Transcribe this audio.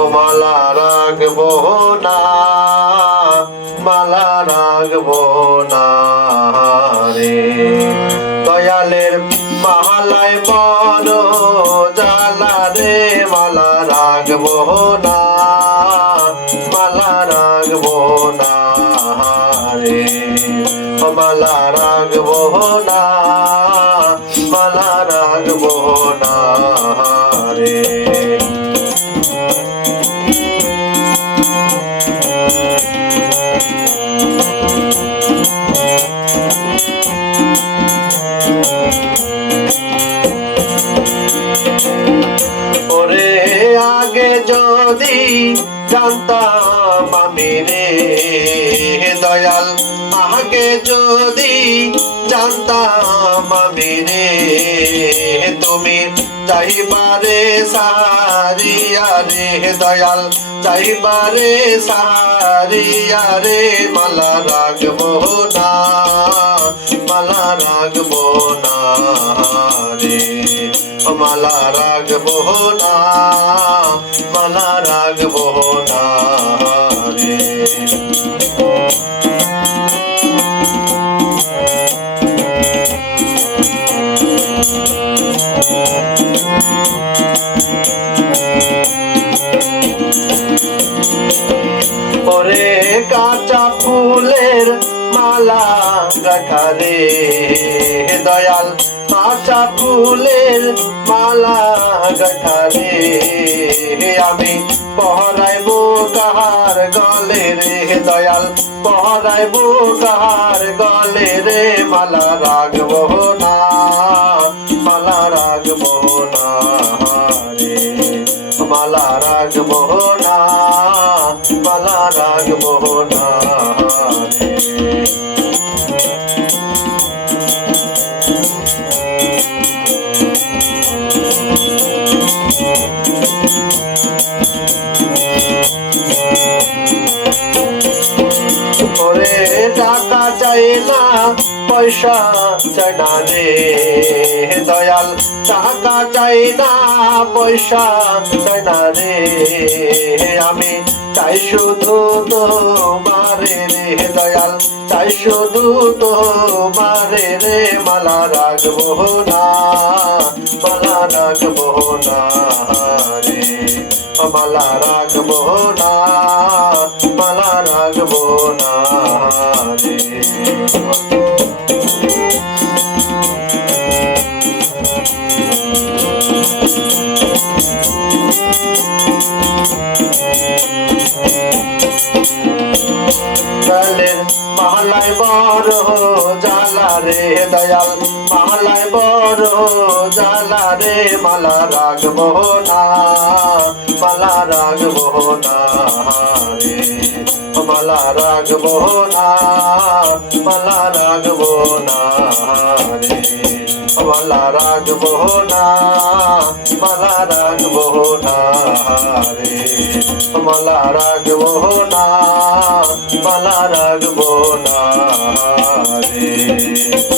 ও মালা রাখবো না, মালা রাখবো না রে। দয়ালের মালায় বড় জ্বালা রে, মালা রাখবো না, মালা রাখবো না রে। মালা রাখবো না, মালা রাখবো না রে। ওরে আগে যদি জানতাম আমি রে দয়াল, আগে যদি জানতাম আমি রে, তুমি চাইবারে সারিয়া রে দয়াল, চাইবারে সারিয়া রে। মালা রাখবো না, মালা রাখবো না রে। মালা রাখবো না, মালা রাখবো না রে। ওরে কাঁচা ফুলের মালা গাঁথারে দয়াল, কাঁচা ফুলের মালা গাঁথারে আমি পহরাইবো কাহার গলে রে দয়াল, পহরাইবো কাহার গলে রে। মালা রাখবো না, মালা রাখবো না রে। মালা রাখবো না, মালা রাখবো না রে। ওরে টাকা চাই না, পয়সা চাই না রে দয়াল, টাকা চাই না, পয়সা চাই না রে। আমি চাই শুধু তোমারে রে দয়াল, চাই শুধু তোমারে রে। মালা রাখবো না, মালা রাখবো না রে। মালা রাখবো না, মালা রাখবো না রে। দয়ালের মালায় বড় জ্বালা রে দয়াল, মালায় বড় জ্বালা রে। মালা রাখবো না, মালা রাখবো না রে। মালা রাখবো না, মালা রাখবো না রে। মালা রাখবো না, মালা রাখবো না রে। মালা রাখবো না, মালা রাখবো না রে।